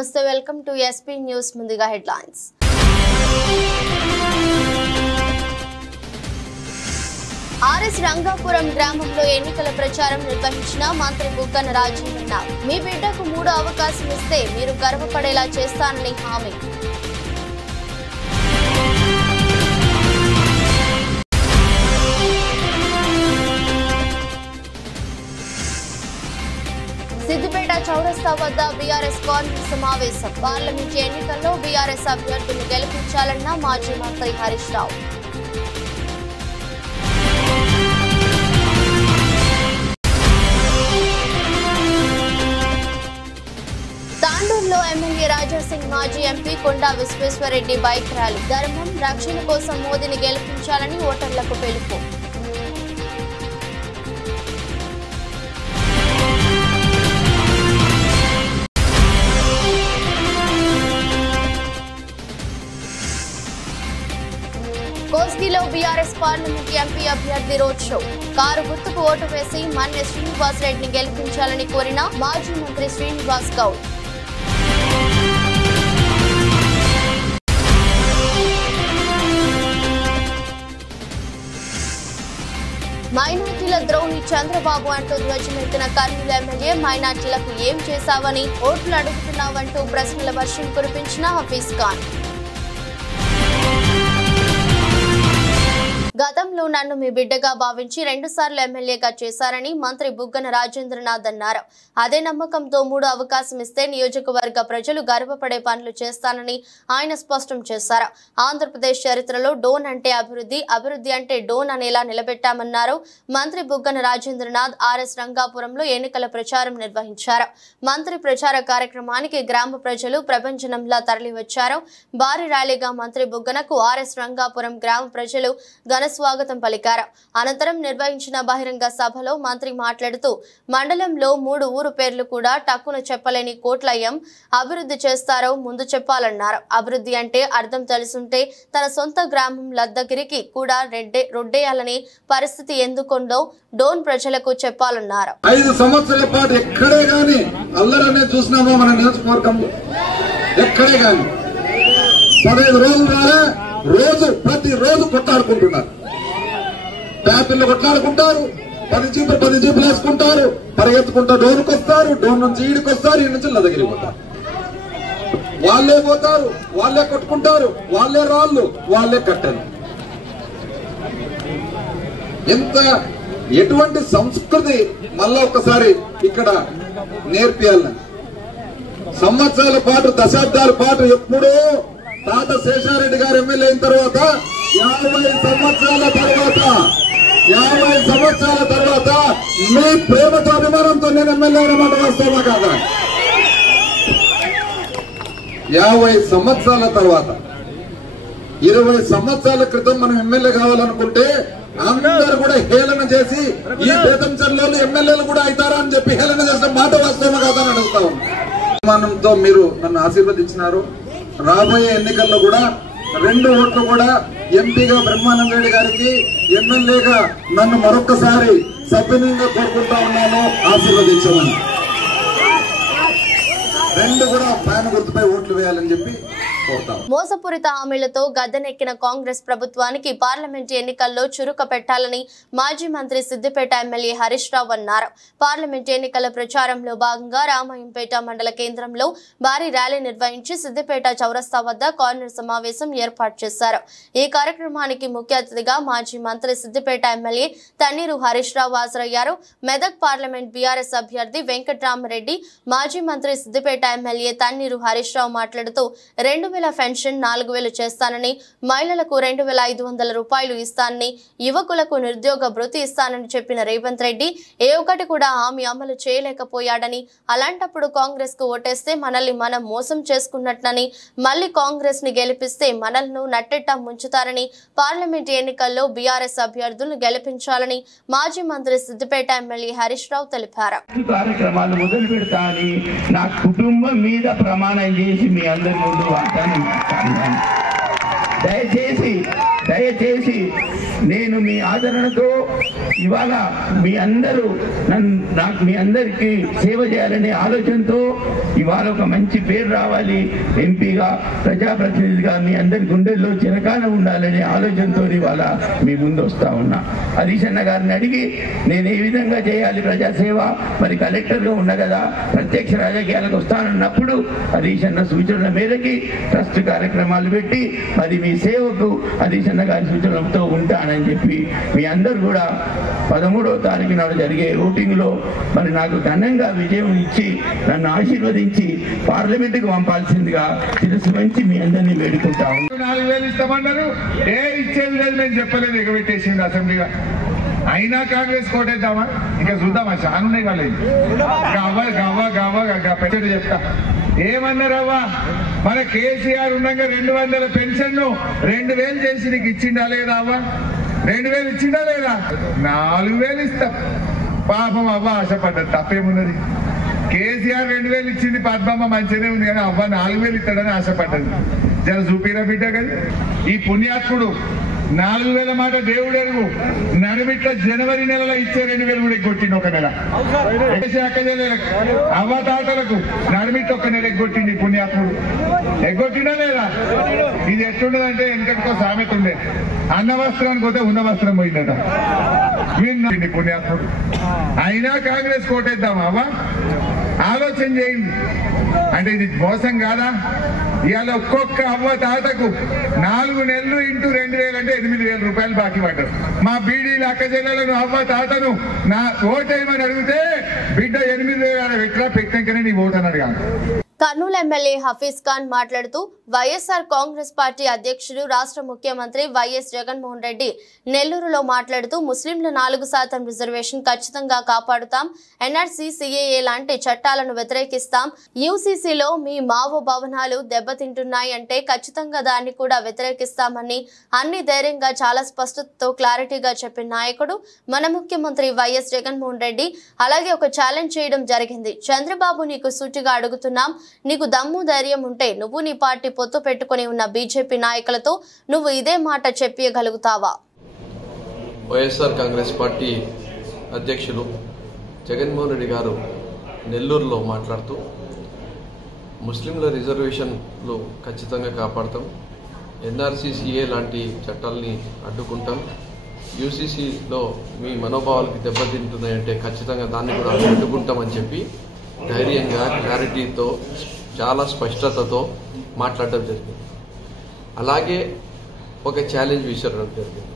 నమస్తే, welcome to SP news. ముందుగా headlines. RS Rangapuram గ్రామంలో ఎన్నికల ప్రచారం నిర్వహించిన మంత్రి బుగ్గన రాజేంద్రనాథ్. మీ బిడ్డకు 3వ అవకాశం ఇస్తే మీరు గర్వపడేలా చేస్తానని హామీ. సిద్దిపేట చౌరస్తా వద్ద బీఆర్ఎస్ కాంగ్రెస్ సమావేశం. పార్లమెంట్ ఎన్నికల్లో బీఆర్ఎస్ అభ్యర్థులను గెలిపించాలన్న మాజీ మంత్రి హరీష్ రావు. తాండూరులో ఎమ్మెల్యే రాజాసింగ్, మాజీ ఎంపీ కొండా విశ్వేశ్వరరెడ్డి బైక్ ర్యాలీ. ధర్మం, రక్షణ కోసం మోదీని గెలిపించాలని ఓటర్లకు పిలుపు. కోస్గిలో బీఆర్ఎస్ పార్లమెంట్ ఎంపీ అభ్యర్థి రోడ్ షో. కారు గుర్తుకు ఓటు వేసి మన్నె శ్రీనివాస్ రెడ్డిని గెలిపించాలని కోరిన మాజీ మంత్రి శ్రీనివాస్ గౌడ్. మైనార్టీల ద్రోహి చంద్రబాబు అంటూ ధ్వజమెత్తిన కర్నూలు ఎమ్మెల్యే. మైనార్టీలకు ఏం చేశావని ఓట్లు అడుగుతున్నావంటూ ప్రశ్నల వర్షం కురిపించిన హఫీజ్ ఖాన్. గతంలో నన్ను మీ బిడ్డగా భావించి 2 సార్లు ఎమ్మెల్యేగా చేశారని మంత్రి బుగ్గన రాజేంద్రనాథ్ అన్నారు. అదే నమ్మకంతో 3వ అవకాశం ఇస్తే నియోజకవర్గ ప్రజలు గర్వపడే పనులు చేస్తానని ఆయన స్పష్టం చేశారు. ఆంధ్రప్రదేశ్ చరిత్రలో డోన్ అంటే అభివృద్ధి, అభివృద్ధి అంటే డోన్ అనేలా నిలబెట్టామన్నారు. మంత్రి బుగ్గన రాజేంద్రనాథ్ ఆర్ఎస్ రంగాపురంలో ఎన్నికల ప్రచారం నిర్వహించారు. మంత్రి ప్రచార కార్యక్రమానికి గ్రామ ప్రజలు ప్రభంజనంలా తరలివచ్చారు. భారీ ర్యాలీగా మంత్రి బుగ్గనకు ఆర్ఎస్ రంగాపురం గ్రామ ప్రజలు ఘన స్వాగతం పలికారు. అనంతరం నిర్వహించిన బహిరంగ సభలో మంత్రి మాట్లాడుతూ మండలంలో 3 ఊరు పేర్లు కూడా టక్కున చెప్పలేని కోట్లయ్యం అభివృద్ధి చేస్తారో ముందు చెప్పాలన్నారు. అభివృద్ధి అంటే అర్థం తెలుసుంటే తన సొంత గ్రామం లద్దగిరికి కూడా రొడ్డేయాలని పరిస్థితి ఎందుకుందో డోన్ ప్రజలకు చెప్పాలన్నారు. 5 సంవత్సరాల పాటు ఎక్కడే గాని అల్లరనే చూసినామా మన నియోజకవర్గంలో? ఎక్కడే గాని 15 రోజులు ప్రతిరోజు కొట్లాడుకుంటున్నారు. ట్యాపిల్లో కొట్లాడుకుంటారు, 10 జీపులు వేసుకుంటారు, పరిగెత్తుకుంటా డోన్కి వస్తారు, డోన్ నుంచి ఈడికి వస్తారు, ఈ నుంచి లదగిరి పోతారు. వాళ్ళే పోతారు, వాళ్ళే కొట్టుకుంటారు, వాళ్ళే రాళ్ళు, వాళ్ళే కట్టెలు. ఎటువంటి సంస్కృతి మళ్ళా ఒక్కసారి ఇక్కడ నేర్పియాలని. సంవత్సరాల పాటు, దశాబ్దాల పాటు ఎప్పుడో తాత శేషారెడ్డి గారు ఎమ్మెల్యే అయిన తర్వాత 50 సంవత్సరాల తర్వాత మీ ప్రేమతో అభిమానంతో నేను ఎమ్మెల్యే అయిన మాట వాస్తవమా కాదా? 50 సంవత్సరాల తర్వాత, 20 సంవత్సరాల క్రితం మనం ఎమ్మెల్యే కావాలనుకుంటే అందరూ కూడా హేళన చేసి ఈ పేదంచర్లో ఎమ్మెల్యేలు కూడా అవుతారా అని చెప్పి హేళన చేసిన మాట వాస్తవమా కాదా అని అడుగుతా ఉన్నాం. అభిమానంతో మీరు నన్ను ఆశీర్వదించినారు. రాబోయే ఎన్నికల్లో కూడా 2 ఓట్లు కూడా ఎంపీగా బ్రహ్మానంద రెడ్డి గారికి, ఎమ్మెల్యేగా నన్ను మరొకసారి సభ్యునిగా కోరుకుంటా ఉన్నాను, ఆశీర్వదించమని. 2 కూడా ఫ్యాన్ గుర్తుపై ఓట్లు వేయాలని చెప్పి కోరుతాం. మోసపూరిత హామీలతో గద్దెనెక్కిన కాంగ్రెస్ ప్రభుత్వానికి పార్లమెంట్ ఎన్నికల్లో చురుక పెట్టాలని మాజీ మంత్రి సిద్దిపేట ఎమ్మెల్యే హరీష్ రావు అన్నారు. పార్లమెంట్ ఎన్నికల ప్రచారంలో భాగంగా రామాయంపేట మండల కేంద్రంలో భారీ ర్యాలీ నిర్వహించి సిద్దిపేట చౌరస్తా వద్ద కార్నర్ సమావేశం ఏర్పాటు చేశారు. ఈ కార్యక్రమానికి ముఖ్య అతిథిగా మాజీ మంత్రి సిద్దిపేట ఎమ్మెల్యే తన్నీరు హరీష్ రావు హాజరయ్యారు. మెదక్ పార్లమెంట్ బీఆర్ఎస్ అభ్యర్థి వెంకట్రామరెడ్డి, మాజీ మంత్రి సిద్దిపేట ఎమ్మెల్యే తన్నీరు హరీష్ రావు మాట్లాడుతూ 2000 పెన్షన్ 4000 చేస్తానని, మహిళలకు 2500 రూపాయలు ఇస్తానని, యువకులకు నిరుద్యోగ భృతి ఇస్తానని చెప్పిన రేవంత్ రెడ్డి ఏ ఒక్కటి కూడా హామీ అమలు చేయలేకపోయాడని, అలాంటప్పుడు కాంగ్రెస్ కు ఓటేస్తే మనల్ని మనం మోసం చేసుకున్నట్లని, మళ్లీ కాంగ్రెస్ ని గెలిపిస్తే మనల్ని నట్టెట్ట ముంచుతారని, పార్లమెంట్ ఎన్నికల్లో బీఆర్ఎస్ అభ్యర్థులను గెలిపించాలని మాజీ మంత్రి సిద్దిపేట ఎమ్మెల్యే హరీష్ రావు తెలిపారు. కార్యక్రమాలు మొదలు పెడతానని నా కుటుంబం మీద ప్రమాణం చేసి మీ అందరి ముందు దయచేసి నేను మీ ఆదరణతో ఇవాళ మీ అందరికీ సేవ చేయాలనే ఆలోచనతో ఇవాళ ఒక మంచి పేరు రావాలి, ఎంపీగా ప్రజాప్రతినిధిగా మీ అందరి గుండెల్లో చిరకాలం ఉండాలనే ఆలోచనతో ఇవాళ మీ ముందు వస్తా ఉన్నా. హరీష్ అన్న గారిని అడిగి నేను ఏ విధంగా చేయాలి ప్రజాసేవ, మరి కలెక్టర్గా ఉన్నా కదా ప్రత్యక్ష రాజకీయాలకు వస్తానన్నప్పుడు హరీష్ అన్న సూచనల మేరకి ట్రస్ట్ కార్యక్రమాలు పెట్టి మరి మీ సేవకు హరీష్ అన్న గారి సూచనలతో ఉంటానని చెప్పి మీ అందరూ కూడా 13వ తారీఖు నాడు జరిగే ఓటింగ్ లో మరి నాకు ఘనంగా విజయం ఇచ్చి నన్ను ఆశీర్వదించి పార్లమెంటుకు పంపాల్సిందిగా శిరస్సు వంచి మీ అందరినీ వేడుకుంటాం. 4,000 ఇస్తామన్నారు, ఇచ్చేది లేదు నేను చెప్పలేదు, ఎగబెట్టేసింది అసెంబ్లీగా. అయినా కాంగ్రెస్ కోటేద్దామా, ఇంకా చూద్దామా, చానున్నాయి వాళ్ళు పెట్టి చెప్తా. ఏమన్నారవ్వా, మన కేసీఆర్ ఉండగా 200 పెన్షన్ 2,000 చేసి నీకు ఇచ్చిండా లేదా అవ్వా? 2,000 ఇచ్చిండా లేదా? 4,000 ఇస్తా. పాపం అవ్వ ఆశపడ్డది, తప్పేమున్నది? కేసీఆర్ 2,000 ఇచ్చింది, పద్మమ్మ మంచిగానే ఉంది, కానీ అవ్వ 4,000 ఇస్తాడని ఆశపడ్డది. జర చూపిరా బిడ్డ కదా. ఈ పుణ్యాత్ముడు 4,000 మాట దేవుడు ఎరుగు. నడిమిట్ల జనవరి నెలలో ఇచ్చే 2,000 కూడా ఎగ్గొట్టింది ఒక నెల. అవ్వ తాతలకు నడిమిట్ల ఒక నెల ఎగ్గొట్టింది పుణ్యాత్ముడు. ఎగ్గొట్టినా లేదా? ఇది ఎట్లుండదంటే వెనకటికో సామెత ఉండే, అన్న వస్త్రానికి పోతే ఉన్న వస్త్రం పోయిందట. మీరు పుణ్యాత్ముడు. అయినా కాంగ్రెస్ కోటేద్దామా అవ్వ? ఆలోచన చేయండి. అంటే ఇది మోసం కాదా? ఇవాళ ఒక్కొక్క అవ్వ తాతకు 4 నెలలు ఇంటూ 2,000 అంటే 8,000 రూపాయలు బాకీ పడ్డారు. మా బీడీల అక్క చెల్లెలను అవ్వ తాతను నా ఓటేయమని అడిగితే బిడ్డ 8,000 పెట్టినా పెట్టాకనే నీ ఓటు అని అడిగాను. కర్నూలు ఎమ్మెల్యే హఫీజ్ ఖాన్ మాట్లాడుతూ వైఎస్ఆర్ కాంగ్రెస్ పార్టీ అధ్యక్షుడు రాష్ట్ర ముఖ్యమంత్రి వైఎస్ జగన్మోహన్ రెడ్డి నెల్లూరులో మాట్లాడుతూ ముస్లింల 4% రిజర్వేషన్ ఖచ్చితంగా కాపాడుతాం, ఎన్ఆర్సీ సిఏఏ లాంటి చట్టాలను వ్యతిరేకిస్తాం, యూసీసీలో మీ మావో భవనాలు దెబ్బతింటున్నాయి అంటే ఖచ్చితంగా దాన్ని కూడా వ్యతిరేకిస్తామని అన్ని ధైర్యంగా చాలా స్పష్టతతో క్లారిటీగా చెప్పిన నాయకుడు మన ముఖ్యమంత్రి వైఎస్ జగన్మోహన్ రెడ్డి. అలాగే ఒక ఛాలెంజ్ చేయడం జరిగింది. చంద్రబాబు, నీకు సూటిగా అడుగుతున్నాం, నీకు దమ్ము ధైర్యం ఉంటే నువ్వు నీ పార్టీ పొత్తు పెట్టుకుని ఉన్న బీజేపీ నాయకులతో నువ్వు ఇదే మాట చెప్పగలుగుతావా? వైఎస్ఆర్ కాంగ్రెస్ పార్టీ అధ్యక్షులు జగన్మోహన్ రెడ్డి గారు నెల్లూరులో మాట్లాడుతూ ముస్లింల రిజర్వేషన్లు ఖచ్చితంగా కాపాడతాం, ఎన్ఆర్సీ సిఏ లాంటి చట్టాలని అడ్డుకుంటాం, యూసీసీలో మీ మనోభావాలకి దెబ్బతింటున్నాయంటే ఖచ్చితంగా దాన్ని కూడా అడ్డుకుంటామని చెప్పి ధైర్యంగా క్లారిటీతో చాలా స్పష్టతతో మాట్లాడడం జరిగింది. అలాగే ఒక ఛాలెంజ్ విసరడం జరిగింది.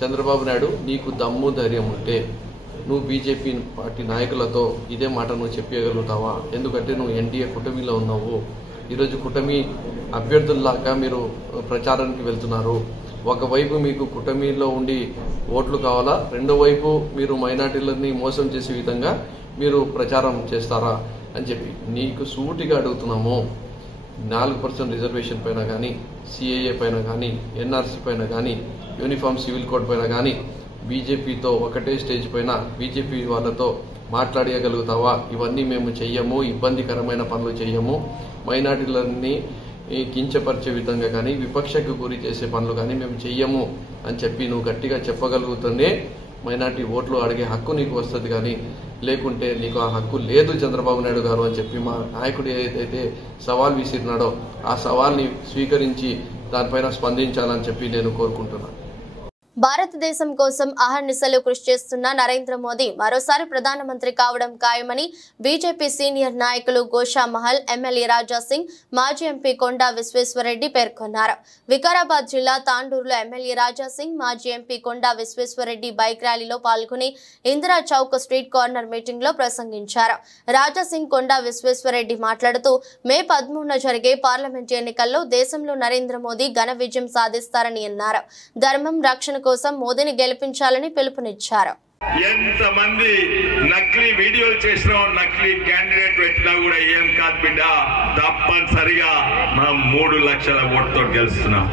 చంద్రబాబు నాయుడు, నీకు దమ్ము ధైర్యం ఉంటే నువ్వు బీజేపీ పార్టీ నాయకులతో ఇదే మాట నువ్వు చెప్పగలుగుతావా? ఎందుకంటే నువ్వు ఎన్డీఏ కూటమిలో ఉన్నావు. ఈరోజు కూటమి అభ్యర్థుల్లాగా మీరు ప్రచారానికి వెళ్తున్నారు. ఒకవైపు మీకు కూటమిలో ఉండి ఓట్లు కావాలా, రెండో వైపు మీరు మైనార్టీలని మోసం చేసే విధంగా మీరు ప్రచారం చేస్తారా అని చెప్పి నీకు సూటిగా అడుగుతున్నాము. 4% రిజర్వేషన్ పైన కానీ, సిఏఏ పైన కానీ, ఎన్ఆర్సీ పైన కానీ, యూనిఫామ్ సివిల్ కోడ్ పైన కానీ బీజేపీతో ఒకటే స్టేజ్ పైన బీజేపీ వాళ్ళతో మాట్లాడగలుగుతావా? ఇవన్నీ మేము చెయ్యము, ఇబ్బందికరమైన పనులు చెయ్యము, మైనార్టీలన్నీ కించపరిచే విధంగా కానీ, విపక్షకు గురి చేసే పనులు కానీ మేము చెయ్యము అని చెప్పి నువ్వు గట్టిగా చెప్పగలుగుతుందే మైనార్టీ ఓట్లు అడిగే హక్కు నీకు వస్తుంది. కానీ లేకుంటే నీకు ఆ హక్కు లేదు చంద్రబాబు నాయుడు గారు అని చెప్పి మా నాయకుడు ఏదైతే సవాల్ విసిరినాడో ఆ సవాల్ని స్వీకరించి దానిపైన స్పందించాలని చెప్పి నేను కోరుకుంటున్నాను. భారతదేశం కోసం అహర్నిశలు కృషి చేస్తున్న నరేంద్ర మోదీ మరోసారి ప్రధానమంత్రి కావడం ఖాయమని బీజేపీ సీనియర్ నాయకులు గోషామహల్ ఎమ్మెల్యే రాజా సింగ్, మాజీ ఎంపీ కొండా విశ్వేశ్వరరెడ్డి పేర్కొన్నారు. వికారాబాద్ జిల్లా తాండూరులో ఎమ్మెల్యే రాజా సింగ్, మాజీ ఎంపీ కొండా విశ్వేశ్వరరెడ్డి బైక్ ర్యాలీలో పాల్గొని Indira Chowk street corner meeting లో ప్రసంగించారు. రాజా సింగ్, కొండా విశ్వేశ్వరరెడ్డి మాట్లాడుతూ మే 13న జరిగే పార్లమెంట్ ఎన్నికల్లో దేశంలో నరేంద్ర మోదీ ఘన విజయం సాధిస్తారని అన్నారు. ధర్మం రక్షణ కోసం మోదీని గెలిపించాలని పిలుపునిచ్చారు. ఎంతమంది నకిలీ వీడియోలు చేసినా, నకిలీ క్యాండిడేట్ పెట్టినా కూడా ఏం కాదు బిడ్డ, తప్పనిసరిగా మనం 3 లక్షల ఓటుతో గెలుస్తున్నాం.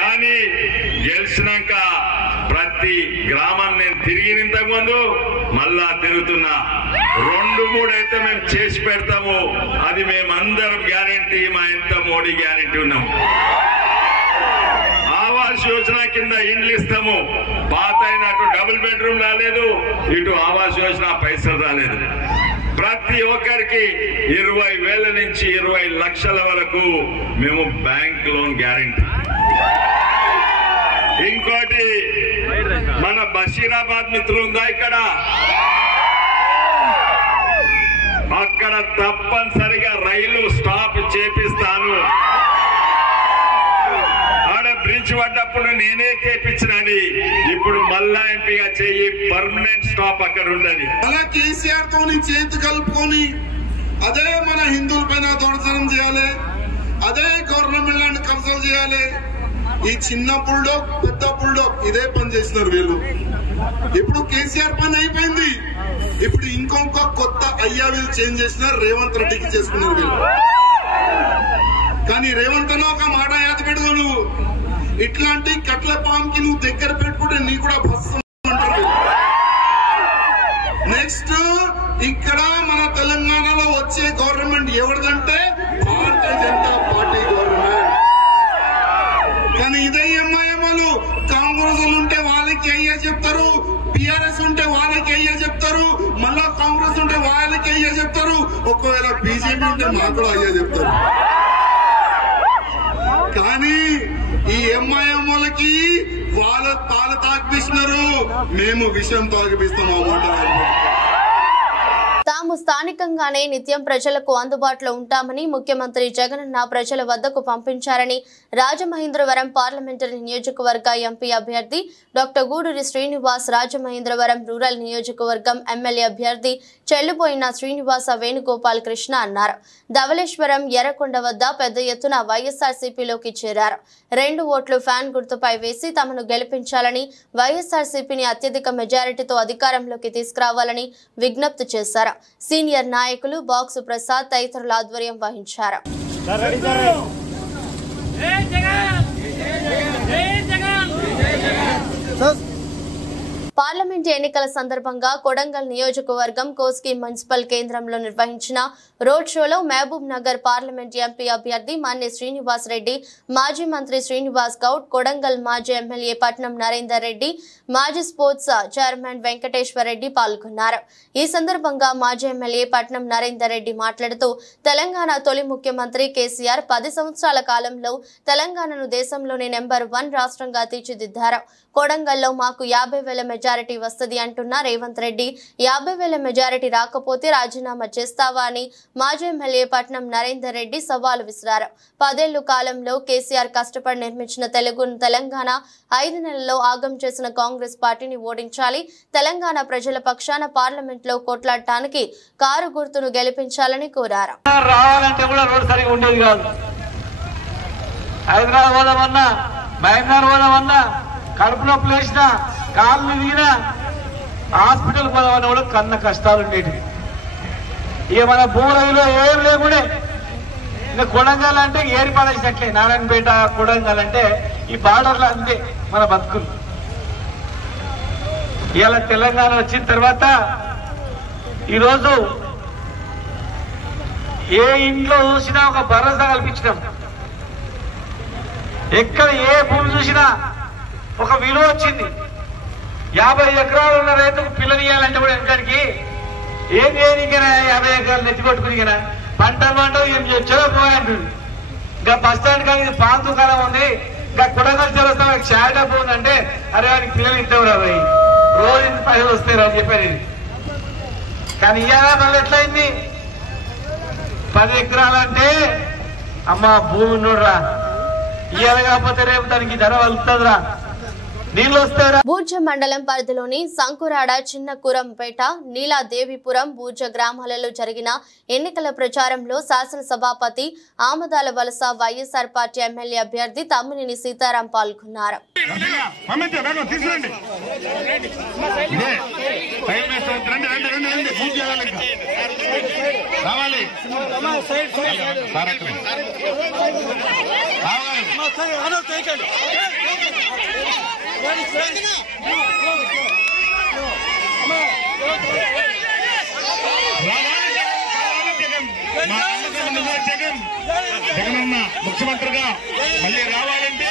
కానీ గెలిచినాక ప్రతి గ్రామం నేను తిరిగి ఇంతకు ముందు మళ్ళా తిరుగుతున్నా. 2-3 అయితే మేము చేసి పెడతాము. అది మేమందరం గ్యారెంటీ, మా ఎంత మోడీ గ్యారెంటీ ఉన్నాం. ఆవాస్ యోజన కింద ఇండ్లు ఇస్తాము. పాత అయినట్టు డబుల్ బెడ్రూమ్ రాలేదు, ఇటు ఆవాస్ యోజన పైసలు రాలేదు. ప్రతి ఒక్కరికి 20,000 నుంచి 20 లక్షల వరకు మేము బ్యాంక్ లోన్ గ్యారెంటీ. ఇంకోటి మన బషీరాబాద్ మిత్రులు ఉందా ఇక్కడ, అక్కడ తప్పనిసరిగా రైలు స్టాప్ చేపిస్తాను. ఆడ బ్రిడ్జ్ పడ్డప్పుడు నేనే చేపించినని ఇప్పుడు మళ్ళా ఎంపీగా చెయ్యి పర్మనెంట్ స్టాప్ అక్కడ ఉండని. అలా కేసీఆర్ తోని చేతి కలుపుకొని అదే మన హిందువుల పైన దొంగతనం చేయాలి, అదే గవర్నమెంట్ ల్యాండ్ కబ్జాలు చేయాలి. ఈ చిన్న బుల్డోగ్ పెద్ద బుల్డోగ్ ఇదే పని చేసినారు వీళ్ళు. ఇప్పుడు కేసీఆర్ పని అయిపోయింది, ఇప్పుడు ఇంకొక కొత్త అయ్యా వీళ్ళు చేంజ్ చేసినారు, రేవంత్ రెడ్డికి చేసుకున్నారు వీళ్ళు. కానీ రేవంత్ అన్న ఒక మాట యాద పెట్టుకో, నువ్వు ఇట్లాంటి కట్ల పాంకి నువ్వు దగ్గర పెట్టుకుంటే నీ కూడా బస్సు అంటారు. నెక్స్ట్ ఇక్కడ మన తెలంగాణలో వచ్చే government ఎవరిదంటే Bharatiya Janata party government. కానీ ఇదే ఎంఐఎంలు కాంగ్రెస్ ఉంటే వాళ్ళకి అయ్యా చెప్తారు, టిఆర్ఎస్ ఉంటే వాళ్ళకి అయ్యా చెప్తారు, మళ్ళా కాంగ్రెస్ ఉంటే వాళ్ళకి అయ్యా చెప్తారు, ఒకవేళ బీజేపీ ఉంటే మాకు కూడా అయ్యా చెప్తారు. కానీ ఈ ఎంఐఎంలకి వాళ్ళ పాలు తాగిపిస్తున్నారు, మేము విషయం తాగిపిస్తాం అన్నమాట. తాము స్థానికంగానే నిత్యం ప్రజలకు అందుబాటులో ఉంటామని ముఖ్యమంత్రి జగనన్న ప్రజల వద్దకు పంపించారని రాజమహేంద్రవరం పార్లమెంటరీ నియోజకవర్గ ఎంపీ అభ్యర్థి డాక్టర్ గూడూరి శ్రీనివాస్, రాజమహేంద్రవరం రూరల్ నియోజకవర్గం ఎమ్మెల్యే అభ్యర్థి చెల్లుపోయిన శ్రీనివాస వేణుగోపాల్ కృష్ణ అన్నారు. ధవళేశ్వరం ఎర్రకొండ వద్ద పెద్ద ఎత్తున వైఎస్ఆర్సీపీలోకి చేరారు. 2 ఓట్లు ఫ్యాన్ గుర్తుపై వేసి తమను గెలిపించాలని, వైఎస్ఆర్సీపీని అత్యధిక మెజారిటీతో అధికారంలోకి తీసుకురావాలని విజ్ఞప్తి చేశారు. సీనియర్ నాయకులు బాక్సు ప్రసాద్ తదితరుల ఆధ్వర్యం వహించారు. పార్లమెంట్ ఎన్నికల సందర్భంగా కొడంగల్ నియోజకవర్గం కోస్గి మున్సిపల్ కేంద్రంలో నిర్వహించిన రోడ్ షోలో మహబూబ్ నగర్ పార్లమెంట్ ఎంపీ అభ్యర్థి మన్నె శ్రీనివాస్ రెడ్డి, మాజీ మంత్రి శ్రీనివాస్ గౌడ్, కొడంగల్ మాజీ ఎమ్మెల్యే పట్నం నరేందర్ రెడ్డి, మాజీ స్పోర్ట్స్ చైర్మన్ వెంకటేశ్వర రెడ్డి పాల్గొన్నారు. ఈ సందర్భంగా మాజీ ఎమ్మెల్యే పట్నం నరేందర్ రెడ్డి మాట్లాడుతూ తెలంగాణ తొలి ముఖ్యమంత్రి కేసీఆర్ 10 సంవత్సరాల కాలంలో తెలంగాణను దేశంలోనే నెంబర్ 1 రాష్ట్రంగా తీర్చిదిద్దారు. కొడంగల్లో మాకు 50,000 మెజారిటీ వస్తుంది అంటున్న రేవంత్ రెడ్డి 50,000 మెజారిటీ రాకపోతే రాజీనామా చేస్తావా అని మాజీ ఎమ్మెల్యే పట్నం నరేందర్ రెడ్డి సవాలు విసిరారు. 10 ఏళ్ల కాలంలో కేసీఆర్ కష్టపడి నిర్మించిన తెలంగాణ 5 నెలల్లో ఆగం చేసిన కాంగ్రెస్ పార్టీని ఓడించాలి, తెలంగాణ ప్రజల పక్షాన పార్లమెంట్ లో కొట్లాడటానికి కారు గుర్తును గెలిపించాలని కోరారు. రావాలంటే కూడా రోడ్ సరిగా ఉండేది కాదు. హైదరాబాద్ పోదామన్నా, బెంగళూరు పోదామన్నా, కడుపు నొప్పులు వేసినా, కాళ్ళు దిగినా, హాస్పిటల్ పోదామన్నా కూడా కన్న కష్టాలు ఉండేవి. ఇక మన భూములలో ఏం లేకుండే. ఇంకా కొడంగల్ అంటే ఏరి పడేసినట్లే. నారాయణపేట, కొడంగల్ అంటే ఈ బార్డర్లు అంతే మన బతుకులు. ఇవాళ తెలంగాణ వచ్చిన తర్వాత ఈరోజు ఏ ఇంట్లో చూసినా ఒక భరోసా కల్పించడం, ఎక్కడ ఏ భూమి చూసినా ఒక విలువ వచ్చింది. 50 ఎకరాలు ఉన్న రైతుకు పిల్లలు ఇవ్వాలంటే కూడా వెనకడికి ఏం చేయనికైనా 50 ఎకరాలు నెత్తి కొట్టుకునికైనా పంటలు ఏం చెరపోయాంటుంది. ఇంకా బస్ స్టాండ్ కానీ ఇది పాన్ దుకాణం ఉంది, ఇంకా కొడంగల్ చరస్తా షార్ట్ అప్ ఉందంటే అరే వాడికి పిల్లలు ఇద్దరు అవి రోజు 10 వస్తాయి అని చెప్పారు. కానీ ఇవాళ మళ్ళీ ఎట్లయింది? 10 ఎకరాలంటే అమ్మ భూమి ఉన్నోడ్రా, ఇవాళ కాకపోతే రేపు దానికి ధర వలుతుందిరా, నీళ్ళు వస్తారా. బూర్జ మండలం పరిధిలోని సంకురాడ, చిన్నకురంపేట, నీలాదేవిపురం, బూర్జ గ్రామాలలో జరిగిన ఎన్నికల ప్రచారంలో శాసనసభాపతి ఆమదాల వలస వైఎస్ఆర్ పార్టీ ఎమ్మెల్యే అభ్యర్థి తమ్మినేని సీతారాం పాల్గొన్నారు. జగనన్న ముఖ్యమంత్రిగా మళ్ళీ రావాలంటే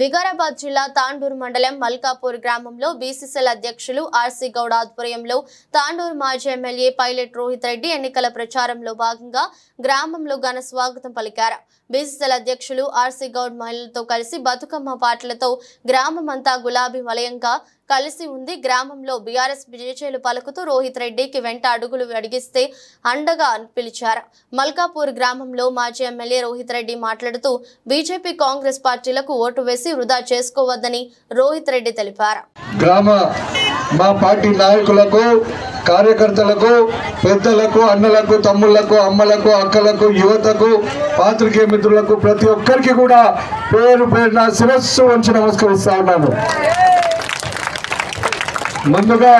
వికారాబాద్ జిల్లా తాండూరు మండలం మల్కాపూర్ గ్రామంలో బీసీసీఎల్ అధ్యక్షులు ఆర్సీ గౌడ్ ఆధ్వర్యంలో తాండూరు మాజీ ఎమ్మెల్యే పైలట్ రోహిత్ రెడ్డి ఎన్నికల ప్రచారంలో భాగంగా గ్రామంలో ఘన స్వాగతం పలికారు. బీసీసీఎల్ అధ్యక్షులు ఆర్సీ గౌడ్ మహిళలతో కలిసి బతుకమ్మ పాటలతో గ్రామమంతా గులాబీ వలయంగా కలిసి ఉంది. గ్రామంలో బీఆర్ఎస్ విజేతలు పలుకుతూ రోహిత్ రెడ్డికి వెంట అడుగులు అడిగిస్తే అండగా పిలిచారు. మల్కాపూర్ గ్రామంలో మాజీ ఎమ్మెల్యే రోహిత్ రెడ్డి మాట్లాడుతూ బీజేపీ కాంగ్రెస్ పార్టీలకు ఓటు వేసి వృధా చేసుకోవద్దని రోహిత్ రెడ్డి తెలిపారు. గ్రామ మా పార్టీ నాయకులకు, కార్యకర్తలకు, పెద్దలకు, అన్నలకు, తమ్ముళ్లకు, అమ్మలకు, అక్కలకు, యువతకు, పాత్రికేయ మిత్రులకు ప్రతి ఒక్కరికి కూడా పేరు పేరున శిరస్సు వంచి నమస్కరిస్తా ఉన్నాను. ముందుగా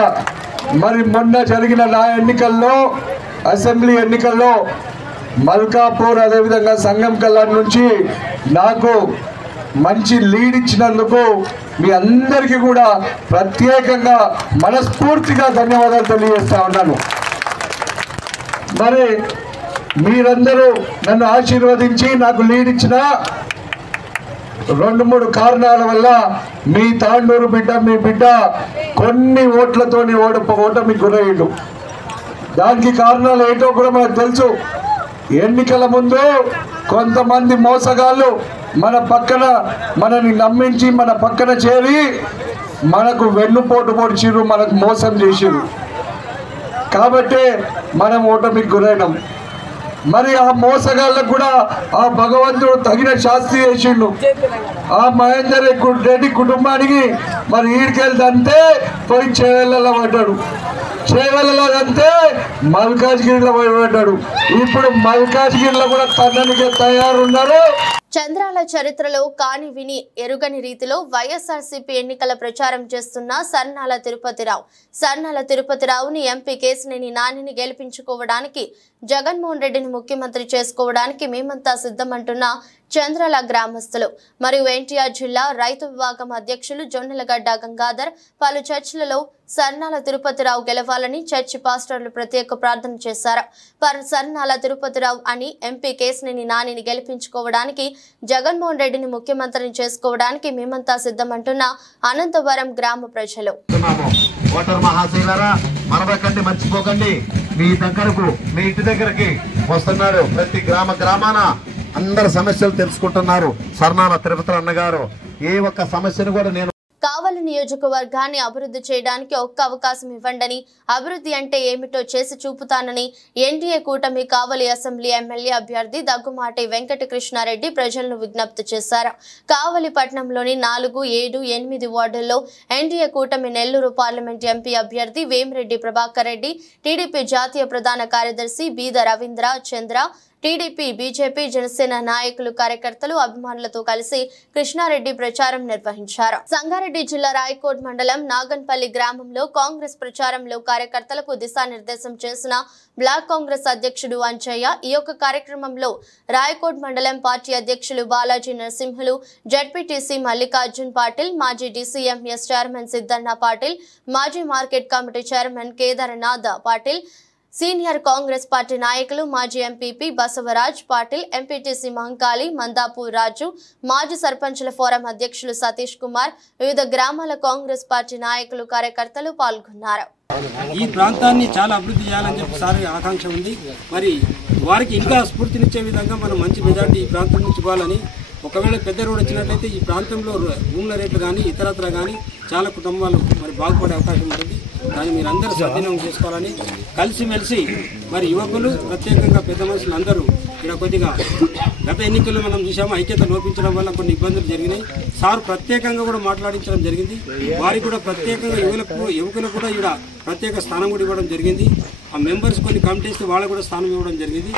మరి మొన్న జరిగిన నా ఎన్నికల్లో, అసెంబ్లీ ఎన్నికల్లో మల్కాపూర్ అదేవిధంగా సంగం కల్లాం నుంచి నాకు మంచి లీడ్ ఇచ్చినందుకు మీ అందరికీ కూడా ప్రత్యేకంగా మనస్ఫూర్తిగా ధన్యవాదాలు తెలియజేస్తా ఉన్నాను. మరి మీరందరూ నన్ను ఆశీర్వదించి నాకు లీడ్ ఇచ్చిన 2-3 కారణాల వల్ల మీ తాండూరు బిడ్డ, మీ బిడ్డ కొన్ని ఓట్లతోని ఓటమికి గురయ్యిండు. దానికి కారణాలు ఏంటో కూడా మనకు తెలుసు. ఎన్నికల ముందు కొంతమంది మోసగాళ్ళు మన పక్కన మనని నమ్మించి మన పక్కన చేరి మనకు వెన్నుపోటు పొడిచిరు, మనకు మోసం చేసిరు. కాబట్టి మనం ఓటమికి గురైనాం. మరి ఆ మోసగాళ్ళకు కూడా ఆ భగవంతుడు తగిన శాస్తి చేసిండు. ఆ మహేందర్ రెడ్డి కుటుంబానికి మరి ఈడికెళ్తే పోయి చేవెళ్ళలో పడ్డాడు, చేవెళ్ళలో అంతే మల్కాజ్గిరిలో పోయి పడ్డాడు. ఇప్పుడు మల్కాజ్గిరిలో కూడా తననికి తయారున్నారు. చంద్రాల చరిత్రలో కాని విని ఎరుగని రీతిలో వైఎస్ఆర్సీపీ ఎన్నికల ప్రచారం చేస్తున్న సర్నాల తిరుపతిరావుని ఎంపీ కేశినేని నానిని గెలిపించుకోవడానికి, జగన్మోహన్ రెడ్డిని ముఖ్యమంత్రి చేసుకోవడానికి మేమంతా సిద్ధమంటున్న చంద్రాల గ్రామస్తులు మరియు ఎన్టీఆర్ జిల్లా రైతు విభాగం అధ్యక్షులు జొన్నలగడ్డ గంగాధర్ పలు చర్చిలలో సర్నాల తిరుపతిరావు గెలవాలని చర్చి పాస్టర్లు ప్రత్యేక ప్రార్థన చేశారు. సర్నాల తిరుపతిరావు అని ఎంపీ కేశినేని నానిని గెలిపించుకోవడానికి, జగన్మోహన్ రెడ్డిని ముఖ్యమంత్రిని చేసుకోవడానికి మేమంతా సిద్ధమంటున్న అనంతవరం గ్రామ ప్రజలు. ఓటర్ మహాశైలారా, మరవకండి, మర్చిపోకండి. మీ దగ్గరకు, మీ ఇంటి దగ్గరకి వస్తున్నారు. ప్రతి గ్రామాన అందరు సమస్యలు తెలుసుకుంటున్నారు. సర్నాల తిరుపతి అన్నగారు ఏ ఒక్క సమస్యను కూడా నేను కావలి నియోజకవర్గాన్ని అభివృద్ధి చేయడానికి ఒక్క అవకాశం ఇవ్వండి, అభివృద్ధి అంటే ఏమిటో చేసి చూపుతానని ఎన్డీఏ కూటమి కావలి అసెంబ్లీ ఎమ్మెల్యే అభ్యర్థి దగ్గుమాటి వెంకటకృష్ణారెడ్డి ప్రజలను విజ్ఞప్తి చేశారు. కావలి పట్టణంలోని 4, 7, 8 వార్డుల్లో ఎన్డీఏ కూటమి నెల్లూరు పార్లమెంట్ ఎంపీ అభ్యర్థి వేమిరెడ్డి ప్రభాకర్ రెడ్డి, టీడీపీ జాతీయ ప్రధాన కార్యదర్శి బీద రవీంద్ర చంద్ర, టీడీపీ, బీజేపీ, జనసేన నాయకులు, కార్యకర్తలు, అభిమానులతో కలిసి కృష్ణారెడ్డి ప్రచారం నిర్వహించారు. సంగారెడ్డి జిల్లా రాయకోట్ మండలం నాగన్పల్లి గ్రామంలో కాంగ్రెస్ ప్రచారంలో కార్యకర్తలకు దిశానిర్దేశం చేసిన బ్లాక్ కాంగ్రెస్ అధ్యక్షుడు అంజయ్య. ఈ యొక్క కార్యక్రమంలో రాయకోట్ మండలం పార్టీ అధ్యక్షులు బాలాజీ నరసింహులు, జడ్పీటీసీ మల్లికార్జున్ పాటిల్, మాజీ డీసీఎంఎస్ చైర్మన్ సిద్ధన్న పాటిల్, మాజీ market committee chairman Kedarnath Patil, senior Congress party నాయకులు, మాజీ ఎంపీపీ బసవరాజ్ పాటిల్, ఎంపీటీసీ మహంకాళి, మందాపూర్ రాజు, మాజీ సర్పంచుల ఫోరం అధ్యక్షులు సతీష్ కుమార్, వివిధ గ్రామాల కాంగ్రెస్ పార్టీ నాయకులు, కార్యకర్తలు పాల్గొన్నారు. ఈ ప్రాంతాన్ని చాలా అభివృద్ధి చేయాలని చెప్పి సార్ ఆకాంక్ష ఉంది. మరి వారికి ఇంకా స్ఫూర్తినిచ్చే విధంగా మనం మంచి మెజార్టీ ఈ ప్రాంతం నుంచి ఇవ్వాలని, ఒకవేళ పెద్ద రోడ్ వచ్చినట్లయితే ఈ ప్రాంతంలో భూముల రేట్లు కానీ ఇతరత్ర కానీ చాలా కుటుంబాలు మరి బాగుపడే అవకాశం ఉంటుంది. దాన్ని మీరు అందరూ సద్వినియోగం చేసుకోవాలని, కలిసిమెలిసి మరి యువకులు, ప్రత్యేకంగా పెద్ద మనుషులు అందరూ ఇక్కడ కొద్దిగా గత ఎన్నికల్లో మనం చూసాము, ఐక్యత లోపించడం వల్ల కొన్ని ఇబ్బందులు జరిగినాయి. సార్ ప్రత్యేకంగా కూడా మాట్లాడించడం జరిగింది. వారికి కూడా ప్రత్యేకంగా యువకులకు కూడా ఇక్కడ ప్రత్యేక స్థానం కూడా ఇవ్వడం జరిగింది. ఆ మెంబర్స్ కొన్ని కమిటీస్కి వాళ్ళకు కూడా స్థానం ఇవ్వడం జరిగింది.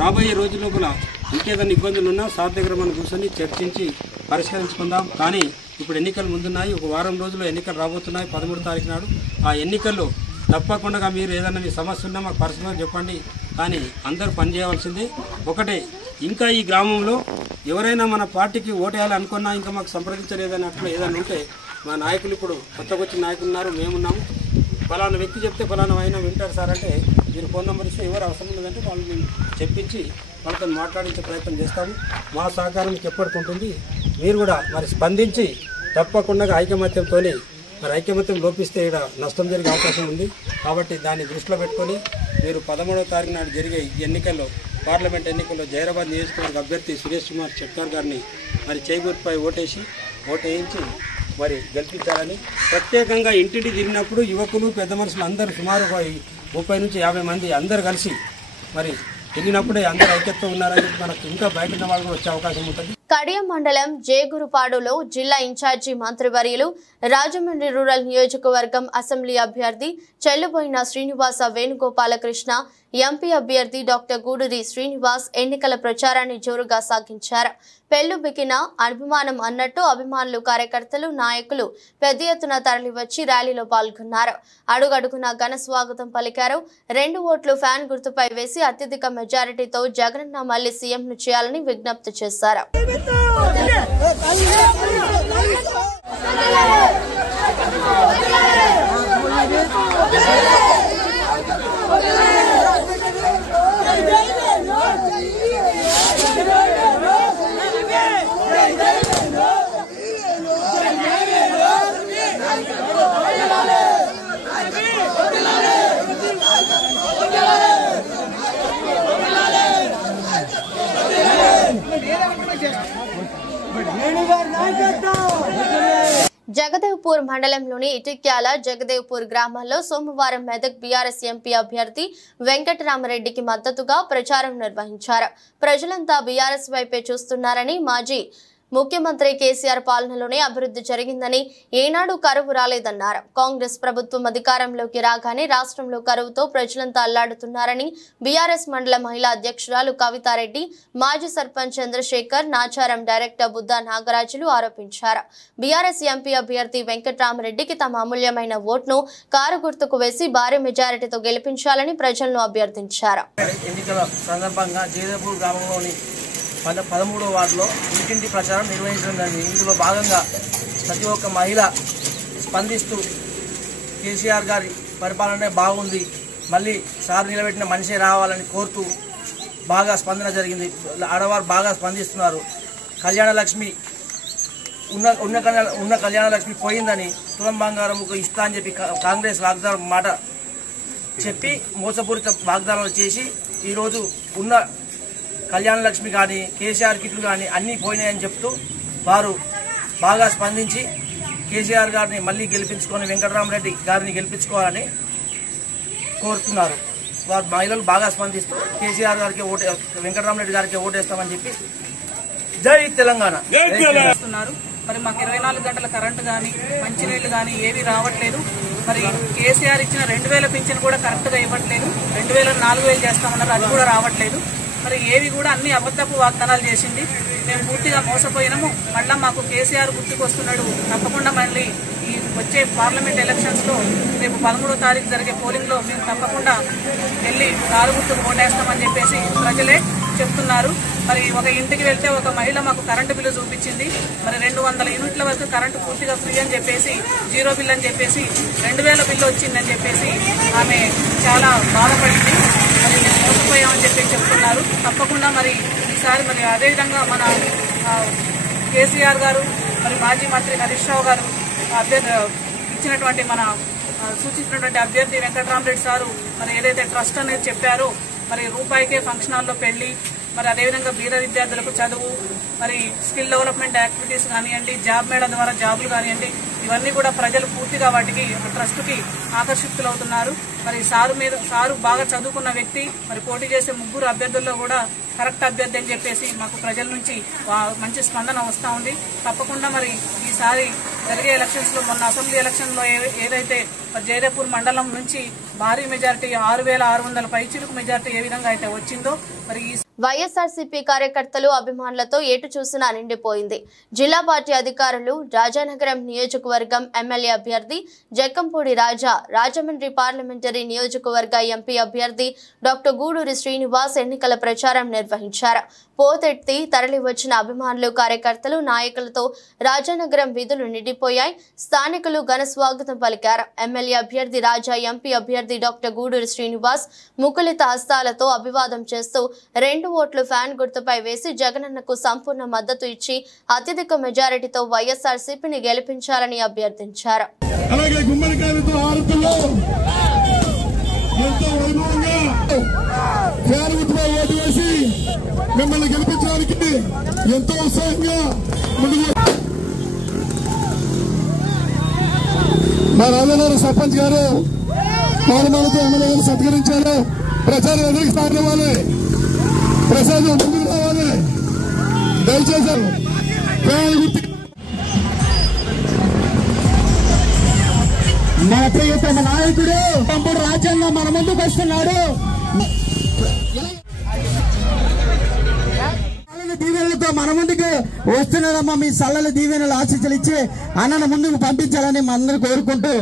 రాబోయే రోజుల లోపల ఇంకేదైనా ఇబ్బందులు ఉన్నా సార్ దగ్గర మనం కూర్చొని చర్చించి పరిష్కరించుకుందాం. కానీ ఇప్పుడు ఎన్నికలు ముందున్నాయి, ఒక వారం రోజుల్లో ఎన్నికలు రాబోతున్నాయి. 13వ తారీఖు నాడు ఆ ఎన్నికల్లో తప్పకుండా మీరు ఏదైనా మీ సమస్య ఉన్నా మాకు పర్సనల్గా చెప్పండి. కానీ అందరూ పనిచేయవలసింది ఒకటే, ఇంకా ఈ గ్రామంలో ఎవరైనా మన పార్టీకి ఓటేయాలి అనుకున్నా ఇంకా మాకు సంప్రదించలేదని అట్లా ఏదైనా ఉంటే మా నాయకులు, ఇప్పుడు కొత్తగా వచ్చిన నాయకులు ఉన్నారు, మేమున్నాము, ఫలానా వ్యక్తి చెప్తే ఫలానా అయినా వింటారు సార్ అంటే మీరు ఫోన్ నెంబర్ ఇస్తే ఎవరు అవసరం లేదంటే వాళ్ళు మేము చెప్పించి వాళ్ళతో మాట్లాడించే ప్రయత్నం చేస్తాము. మా సహకారం ఎప్పటికి ఉంటుంది. మీరు కూడా మరి స్పందించి తప్పకుండా ఐకమత్యంతో మరి ఐకమత్యం లోపిస్తే ఇక్కడ నష్టం జరిగే అవకాశం ఉంది. కాబట్టి దాన్ని దృష్టిలో పెట్టుకొని మీరు 13వ తారీఖు నాడు జరిగే ఎన్నికల్లో పార్లమెంట్ ఎన్నికల్లో జైరాబాద్ నియోజకవర్గ అభ్యర్థి సురేష్ కుమార్ చెట్కర్ గారిని మరి చేకూర్పై ఓటేయించి మరి గెలిపించాలని ప్రత్యేకంగా ఇంటింటి తిరిగినప్పుడు యువకులు పెద్ద మనుషులు అందరూ సుమారు 30 నుంచి 50 మంది అందరు కలిసి మరి తిరిగినప్పుడే అందరూ ఐక్యతతో ఉన్నారని మనకు ఇంకా బయట ఉన్న వాళ్ళు వచ్చే అవకాశం ఉంటుంది. కడియం మండలం జేగురుపాడులో జిల్లా ఇన్ఛార్జి మంత్రివర్యులు రాజమండ్రి రూరల్ నియోజకవర్గం అసెంబ్లీ అభ్యర్థి చెల్లుబోయిన శ్రీనివాస వేణుగోపాలకృష్ణ, ఎంపీ అభ్యర్థి డాక్టర్ గూడూరి శ్రీనివాస్ ఎన్నికల ప్రచారాన్ని జోరుగా సాగించారు. పెళ్లు బికిన అభిమానం అన్నట్టు అభిమానులు, కార్యకర్తలు, నాయకులు పెద్ద ఎత్తున తరలివచ్చి ర్యాలీలో పాల్గొన్నారు. అడుగడుగున ఘన స్వాగతం పలికారు. 2 ఓట్లు ఫ్యాన్ గుర్తుపై వేసి అత్యధిక మెజారిటీతో జగనన్న మళ్లీ సీఎంను చేయాలని విజ్ఞప్తి చేశారు. జగదేవ్పూర్ మండలంలోని ఇటిక్యాల జగదేవ్పూర్ గ్రామాల్లో సోమవారం మెదక్ బీఆర్ఎస్ ఎంపీ అభ్యర్థి వెంకటరామరెడ్డికి మద్దతుగా ప్రచారం నిర్వహించారు. ప్రజలంతా బీఆర్ఎస్ వైపే చూస్తున్నారని, మాజీ ముఖ్యమంత్రి కేసీఆర్ పాలనలోనే అభివృద్ధి జరిగిందని, ఏనాడు కరువు రాలేదన్నారు. కాంగ్రెస్ ప్రభుత్వం అధికారంలోకి రాగానే రాష్ట్రంలో కరువుతో ప్రజలంతా అల్లాడుతున్నారని బీఆర్ఎస్ మండల మహిళా అధ్యక్షురాలు కవితారెడ్డి, మాజీ సర్పంచ్ చంద్రశేఖర్, నాచారం డైరెక్టర్ బుద్ధా నాగరాజులు ఆరోపించారు. బీఆర్ఎస్ ఎంపీ అభ్యర్థి వెంకటరామరెడ్డికి తమ అమూల్యమైన ఓట్ను కారు గుర్తుకు వేసి భారీ మెజారిటీతో గెలిపించాలని ప్రజలను అభ్యర్థించారు. ఎన్నికల సందర్భంగా జగదేవ్పూర్ గ్రామంలోని 13వ వార్డులో ఇంటింటి ప్రచారం నిర్వహించడం జరిగింది. ఇందులో భాగంగా ప్రతి ఒక్క మహిళ స్పందిస్తూ కేసీఆర్ గారి పరిపాలనే బాగుంది, మళ్ళీ సార్ నిలబెట్టిన మనిషే రావాలని కోరుతూ బాగా స్పందన జరిగింది. ఆడవారు బాగా స్పందిస్తున్నారు. కళ్యాణలక్ష్మి ఉన్న కళ్యాణలక్ష్మి పోయిందని తులం బంగారంకు ఇస్తా అని చెప్పి కాంగ్రెస్ వాగ్దానం మాట చెప్పి మోసపూరిత వాగ్దానాలు చేసి ఈరోజు ఉన్న కళ్యాణ లక్ష్మి కానీ కేసీఆర్ కిట్లు కానీ అన్నీ పోయినాయని చెప్తూ వారు బాగా స్పందించి కేసీఆర్ గారిని మళ్ళీ గెలిపించుకొని వెంకటరామరెడ్డి గారిని గెలిపించుకోవాలని కోరుతున్నారు. వారు మహిళలు బాగా స్పందిస్తూ కేసీఆర్ గారికి వెంకటరామరెడ్డి గారికి ఓటేస్తామని చెప్పి జై తెలంగాణ చేస్తున్నారు. మరి మాకు 24 గంటల కరెంటు కానీ మంచినీళ్లు కానీ ఏవి రావట్లేదు. మరి కేసీఆర్ ఇచ్చిన 2000 పింఛన్ కూడా కరెక్ట్గా ఇవ్వట్లేదు. 2000 4000 చేస్తామన్నారు, అది కూడా రావట్లేదు. మరి ఏవి కూడా అన్ని అబద్ధపు వాగ్దానాలు చేసింది. మేము పూర్తిగా మోసపోయినాము. మళ్ళీ మాకు కేసీఆర్ గుర్తుకొస్తున్నాడు. తప్పకుండా మళ్ళీ ఈ వచ్చే పార్లమెంట్ ఎలక్షన్స్లో రేపు 13వ తారీఖు జరిగే పోలింగ్లో మేము తప్పకుండా వెళ్ళి కారు గుర్తుకు ఓటేస్తామని చెప్పేసి ప్రజలే చెప్తున్నారు. మరి ఒక ఇంటికి వెళ్తే ఒక మహిళ మాకు కరెంటు బిల్లు చూపించింది. మరి 200 యూనిట్ల వరకు కరెంటు పూర్తిగా ఫ్రీ అని చెప్పేసి, జీరో బిల్ అని చెప్పేసి 2000 బిల్లు వచ్చిందని చెప్పేసి ఆమె చాలా బాధపడింది. మరి మేము మోసపోయామని చెప్పి చెప్తున్నారు. తప్పకుండా మరి ఈసారి మరి అదేవిధంగా మన కేసీఆర్ గారు మరి మాజీ మంత్రి హరీష్ రావు గారు ఇచ్చినటువంటి మన సూచించినటువంటి అభ్యర్థి వెంకటరామరెడ్డి సారు మరి ఏదైతే ట్రస్ట్ అనేది చెప్పారో మరి రూపాయికే ఫంక్షన్ హాల్లో పెళ్లి, మరి అదేవిధంగా బీద విద్యార్థులకు చదువు, మరి స్కిల్ డెవలప్మెంట్ యాక్టివిటీస్ కానివ్వండి, జాబ్ మేళ ద్వారా జాబులు కానివ్వండి, ఇవన్నీ కూడా ప్రజలు పూర్తిగా వాటికి ట్రస్ట్కి ఆకర్షితులవుతున్నారు. మరి సారు బాగా చదువుకున్న వ్యక్తి. మరి పోటీ చేసే 3 అభ్యర్థుల్లో కూడా కరెక్ట్ అభ్యర్థి అని చెప్పేసి మాకు ప్రజల నుంచి మంచి స్పందన వస్తూ ఉంది. తప్పకుండా మరి ఈసారి జరిగే ఎలక్షన్స్లో మొన్న అసెంబ్లీ ఎలక్షన్లో ఏదైతే జగదేవ్పూర్ మండలం నుంచి భారీ మెజారిటీ 6600 పైచిలుకు మెజారిటీ ఏ విధంగా అయితే వచ్చిందో మరి వైఎస్ఆర్సీపీ కార్యకర్తలు అభిమానులతో ఏటు చూసినా నిండిపోయింది. జిల్లా పార్టీ అధికారులు, రాజానగరం నియోజకవర్గం ఎమ్మెల్యే అభ్యర్థి జక్కంపూడి రాజా, రాజమండ్రి పార్లమెంటరీ నియోజకవర్గ ఎంపీ అభ్యర్థి డాక్టర్ గూడూరి శ్రీనివాస్ ఎన్నికల ప్రచారం నిర్వహించారు. పోతెత్తి తరలి వచ్చిన అభిమానులు, కార్యకర్తలు, నాయకులతో రాజానగరం వీధులు నిండి మునిగిపోయాయి. స్థానికులు ఘన స్వాగతం పలికారు. ఎమ్మెల్యే అభ్యర్థి రాజా, ఎంపీ అభ్యర్థి డాక్టర్ గూడూరి శ్రీనివాస్ ముకులిత హస్తాలతో అభివాదం చేస్తూ 2 ఓట్లు ఫ్యాన్ గుర్తుపై వేసి జగనన్నకు సంపూర్ణ మద్దతు ఇచ్చి అత్యధిక మెజారిటీతో వైఎస్ఆర్సీపీని గెలిపించాలని అభ్యర్థించారు. అలాగే గుమ్మడికాయలతో ఆరుతుల్లో ఎంతో వైభవంగా ఫ్యాన్ గుర్తుపై ఓటు వేసి మిమ్మల్ని గెలిపించడానికి ఎంతో ఉత్సాహంగా ముందుకు మా రాజనగరం సర్పంచ్ గారు పాలమాలతో ఎమ్మెల్యే గారు సత్కరించారు. ప్రచారం ఎదురుకి స్టార్ట్ అవ్వాలి, ప్రసాదం ముందుకు రావాలి. దయచేసి ఫ్యాన్ గుర్తు మా ప్రియతమ నాయకుడు తమ్ముడు రాజ్యాంగం మన ముందుకు వస్తున్నాడు. దీవెనలతో మన ముందుకు వస్తున్నాడమ్మా. మీ సల్లల దీవెనలు ఆశీస్సులు ఇచ్చి అన్నను ముందుకు పంపించాలని మనందరూ కోరుకుంటూ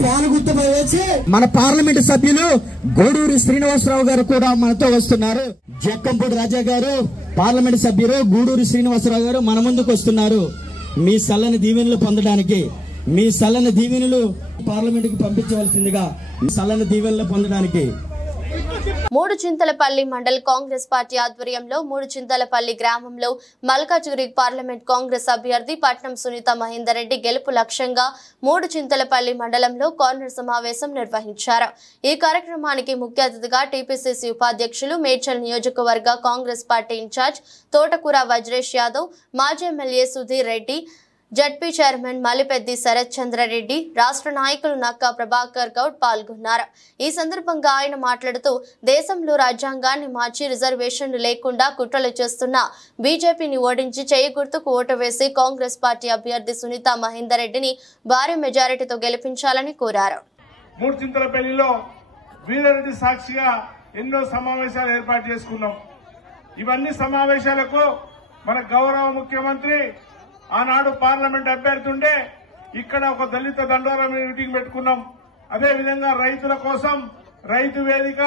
ప్రాణ గుర్తుపై వేసి మన పార్లమెంటు సభ్యులు గూడూరి శ్రీనివాసరావు గారు కూడా మనతో వస్తున్నారు. జక్కంపూడి రాజా గారు పార్లమెంటు సభ్యులు గూడూరి శ్రీనివాసరావు గారు మన ముందుకు వస్తున్నారు. మీ సల్లని దీవెనలు పొందడానికి, మీ సల్లని దీవెనలు పార్లమెంటుకు పంపించవలసిందిగా, మీ సల్లని దీవెనలు పొందడానికి. మూడుచింతలపల్లి మండల్ కాంగ్రెస్ పార్టీ ఆధ్వర్యంలో మూడుచింతలపల్లి గ్రామంలో మల్కాజ్గిరి పార్లమెంట్ కాంగ్రెస్ అభ్యర్థి పట్నం సునీత మహేందర్ రెడ్డి గెలుపు లక్ష్యంగా మూడుచింతలపల్లి మండలంలో కార్నర్ సమావేశం నిర్వహించారు. ఈ కార్యక్రమానికి ముఖ్య అతిథిగా టీపీసీసీ ఉపాధ్యక్షులు మేడ్చల్ నియోజకవర్గ కాంగ్రెస్ పార్టీ ఇన్ఛార్జ్ తోటకూర వజ్రేష్ యాదవ్, మాజీ MLA Sudheer Reddy, ZP chairman Malipeddi Sharath Chandra Reddy, రాష్ట్ర నాయకులు నక్కా ప్రభాకర్ గౌడ్ పాల్గొన్నారు. ఈ సందర్భంగా ఆయన మాట్లాడుతూ దేశంలో రాజ్యాంగాన్ని మార్చి రిజర్వేషన్లు లేకుండా కుట్రలు చేస్తున్న బీజేపీని ఓడించి చేయి గుర్తుకు ఓటు వేసి కాంగ్రెస్ పార్టీ అభ్యర్థి సునీత మహేందర్ రెడ్డిని భారీ మెజారిటీతో గెలిపించాలని కోరారు. మూడుచింతలపల్లిలో వీరారెడ్డి సాక్షిగా ఎన్నో సమావేశాలు ఏర్పాటు చేసుకున్నాం. ఇవన్నీ సమావేశాలకు మన గౌరవ ముఖ్యమంత్రి ఆనాడు పార్లమెంట్ అభ్యర్థి ఉండే ఇక్కడ ఒక దళిత దండోరా మీటింగ్ పెట్టుకున్నాం. అదేవిధంగా రైతుల కోసం రైతు వేదిక,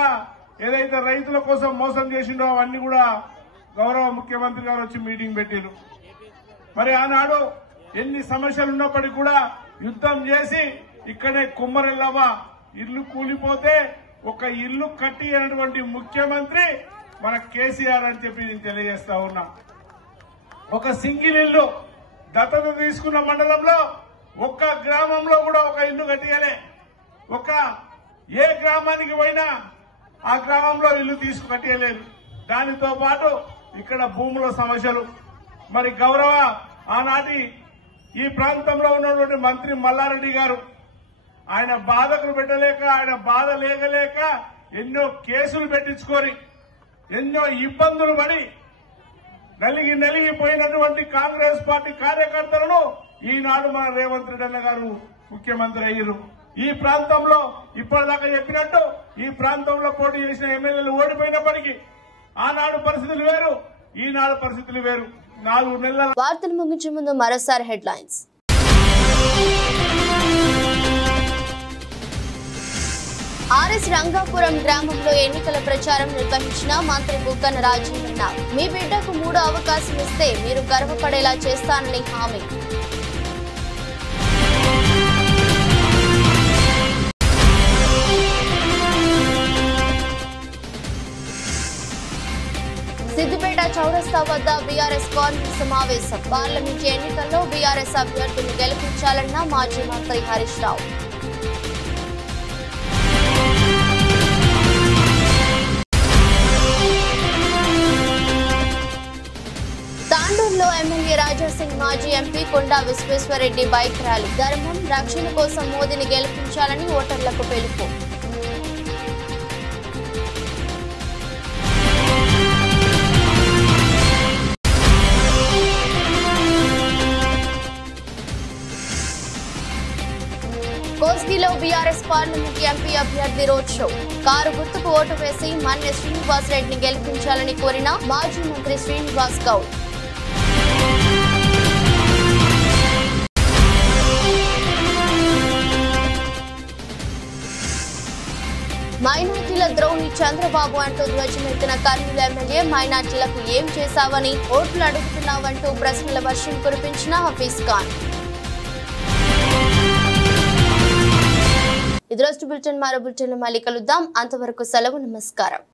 ఏదైతే రైతుల కోసం మోసం చేసిండో అవన్నీ కూడా గౌరవ ముఖ్యమంత్రి గారు వచ్చి మీటింగ్ పెట్టారు. మరి ఆనాడు ఎన్ని సమస్యలు ఉన్నప్పటికీ కూడా యుద్ధం చేసి ఇక్కడే కుమ్మరెల్లవ ఇల్లు కూలిపోతే ఒక ఇల్లు కట్టి అయినటువంటి ముఖ్యమంత్రి మన కేసీఆర్ అని చెప్పి నేను తెలియజేస్తా ఉన్నా. ఒక సింగిల్ ఇల్లు దత్తత తీసుకున్న మండలంలో ఒక్క గ్రామంలో కూడా ఒక ఇల్లు కట్టియలే. ఏ గ్రామానికి పోయినా ఆ గ్రామంలో ఇల్లు కట్టియలేదు. దానితో పాటు ఇక్కడ భూముల సమస్యలు. మరి గౌరవ ఆనాటి ఈ ప్రాంతంలో ఉన్నటువంటి మంత్రి మల్లారెడ్డి గారు ఆయన బాధకులు పెట్టలేక, ఆయన బాధ లేకలేక ఎన్నో కేసులు పెట్టించుకొని ఎన్నో ఇబ్బందులు పడి నలిగిపోయినటువంటి కాంగ్రెస్ పార్టీ కార్యకర్తలను ఈనాడు మన రేవంత్ రెడ్డి అన్న గారు ముఖ్యమంత్రి అయ్యారు. ఈ ప్రాంతంలో ఇప్పటిదాకా చెప్పినట్టు ఈ ప్రాంతంలో పోటీ చేసిన ఎమ్మెల్యేలు ఓడిపోయినప్పటికీ ఆనాడు పరిస్థితులు వేరు, ఈనాడు పరిస్థితులు వేరు. 4 నెలల వార్తలు ముగించే ముందు మరోసారి హెడ్లైన్స్. ఆర్ఎస్ రంగాపురం గ్రామంలో ఎన్నికల ప్రచారం నిర్వహించిన మంత్రి బుగ్గన రాజేంద్ర, మీ బిడ్డకు 3వ అవకాశం ఇస్తే మీరు గర్వపడేలా చేస్తానని హామీ. సిద్దిపేట చౌరస్తా వద్ద బీఆర్ఎస్ కార్నర్ సమావేశం. పార్లమెంట్ ఎన్నికల్లో బీఆర్ఎస్ అభ్యర్థులను గెలిపించాలన్న మాజీ మంత్రి హరీష్ రావు. తాండూరులో ఎమ్మెల్యే రాజాసింగ్, మాజీ ఎంపీ కొండా విశ్వేశ్వరరెడ్డి బైక్ ర్యాలీ. ధర్మం, రక్షణ కోసం మోదీని గెలిపించాలని ఓటర్లకు పిలుపు. కోస్గిలో బీఆర్ఎస్ పార్లమెంట్ ఎంపీ అభ్యర్థి రోడ్ షో. కారు గుర్తుకు ఓటు వేసి మన్నె శ్రీనివాస్ రెడ్డిని గెలిపించాలని కోరిన మాజీ మంత్రి శ్రీనివాస్ గౌడ్. మైనార్టీల ద్రోహి చంద్రబాబు అంటూ ధ్వజమెత్తిన కర్నూలు ఎమ్మెల్యే. మైనార్టీలకు ఏం చేశావని ఓట్లు అడుగుతున్నావంటూ ప్రశ్నల వర్షం కురిపించిన హఫీజ్ ఖాన్. ఇది రోజు బులెటిన్. మరో బులెటిన్ మళ్ళీ కలుద్దాం. అంతవరకు సెలవు. నమస్కారం.